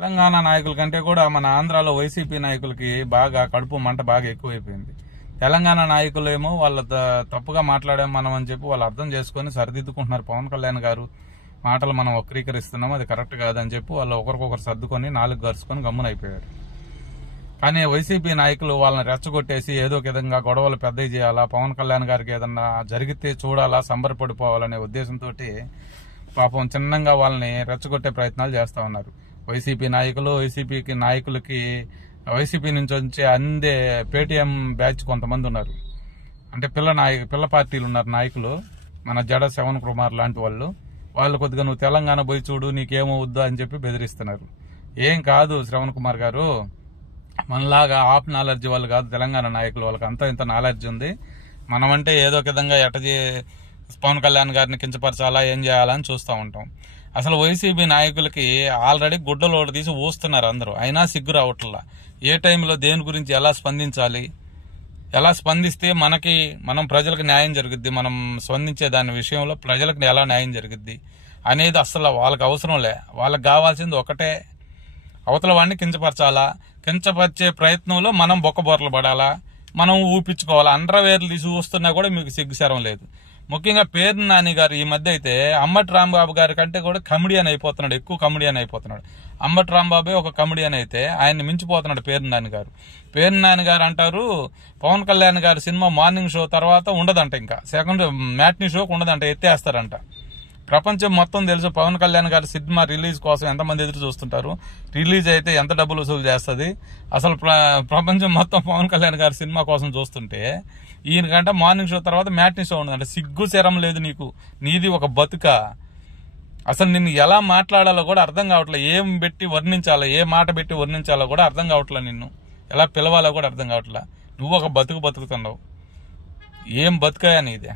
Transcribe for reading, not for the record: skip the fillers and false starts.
తెలంగాణ నాయకుల కంటే కూడా మన ఆంధ్రాలో వైసీపీ నాయకులకి బాగా కడుపు మంట బాగా ఎక్కువైపోయింది. తెలంగాణ నాయకులేమో వాళ్ళ తప్పుగా మాట్లాడాం మనం అని చెప్పి వాళ్ళు అర్థం చేసుకుని సరిదిద్దుకుంటున్నారు. పవన్ కళ్యాణ్ గారు మాటలు మనం వక్రీకరిస్తున్నాం, అది కరెక్ట్ కాదని చెప్పి వాళ్ళు ఒకరికొకరు సర్దుకొని నాలుగు గరుచుకొని గమ్మునైపోయారు. కానీ వైసీపీ నాయకులు వాళ్ళని రెచ్చగొట్టేసి ఏదో విధంగా గొడవలు పెద్దవి చేయాలా, పవన్ కళ్యాణ్ గారికి ఏదన్నా జరిగితే చూడాలా, సంబరపడిపోవాలనే ఉద్దేశంతో పాపం చిన్నంగా వాళ్ళని రెచ్చగొట్టే ప్రయత్నాలు చేస్తా ఉన్నారు. వైసీపీ నాయకులు వైసీపీ నుంచి వచ్చే అందే పేటీఎం బ్యాచ్ కొంతమంది ఉన్నారు. అంటే పిల్ల పార్టీలు ఉన్నారు నాయకులు, మన జడ శ్రవణ్ కుమార్ లాంటి వాళ్ళు కొద్దిగా నువ్వు తెలంగాణ పోయి చూడు నీకేమో వద్దు అని చెప్పి బెదిరిస్తున్నారు. ఏం కాదు శ్రవణ్ కుమార్ గారు, మనలాగా ఆప్ నాలెడ్జ్ వాళ్ళు కాదు తెలంగాణ నాయకులు, వాళ్ళకి అంతా ఇంత నాలెడ్జ్ ఉంది. మనమంటే ఏదో విధంగా పవన్ కళ్యాణ్ గారిని కించపరచాలా ఏం చేయాలా అని చూస్తూ ఉంటాం. అసలు వైసీపీ నాయకులకి ఆల్రెడీ గుడ్డలోడు తీసి ఊస్తున్నారు అందరూ, అయినా సిగ్గు రావట్లా. ఏ టైంలో దేని గురించి ఎలా స్పందించాలి, ఎలా స్పందిస్తే మనం ప్రజలకు న్యాయం జరుగుద్ది, మనం స్పందించే దాని విషయంలో ప్రజలకు ఎలా న్యాయం జరుగుద్ది అనేది అసలు వాళ్ళకి అవసరంలే. వాళ్ళకి కావాల్సింది ఒకటే, అవతల వాడిని కించపరచాలా, కించపరిచే ప్రయత్నంలో మనం బొక్కబోర్లు పడాలా, మనం ఊపించుకోవాలా. అండర్వేర్లు తీసి చూస్తున్నా కూడా మీకు సిగ్గుశరం లేదు. ముఖ్యంగా పేర్ని నాని గారు ఈ మధ్య అయితే అంబటి రాంబాబు గారి కంటే కూడా కమెడియన్ అయిపోతున్నాడు, ఎక్కువ కమెడియన్ అయిపోతున్నాడు. అంబటి రాంబాబే ఒక కమెడియన్ అయితే ఆయన్ని మించిపోతున్నాడు పేర్ని నాని గారు. పేర్ని నాని గారు అంటారు పవన్ కళ్యాణ్ గారి సినిమా మార్నింగ్ షో తర్వాత ఉండదంట, ఇంకా సెకండ్ మ్యాట్నీ షోకి ఉండదంట, ఎత్తేస్తారంట. ప్రపంచం మొత్తం తెలుసు పవన్ కళ్యాణ్ గారి సినిమా రిలీజ్ కోసం ఎంతమంది ఎదురు చూస్తుంటారు, రిలీజ్ అయితే ఎంత డబ్బులు వసూలు చేస్తుంది. అసలు ప్రపంచం మొత్తం పవన్ కళ్యాణ్ గారి సినిమా కోసం చూస్తుంటే ఈయనకంటే మార్నింగ్ షో తర్వాత మ్యాట్నీ షో ఉండదంటే సిగ్గు శరం లేదు నీకు. నీది ఒక బతుక. అసలు నిన్ను ఎలా మాట్లాడాలో కూడా అర్థం కావట్లేదు, ఏం పెట్టి వర్ణించాలో, ఏ మాట పెట్టి వర్ణించాలో కూడా అర్థం కావట్లేదు, నిన్ను ఎలా పిలవాలో కూడా అర్థం కావట్లేదు. నువ్వు ఒక బతుకుతున్నావు, ఏం బతుకాయా నీదే.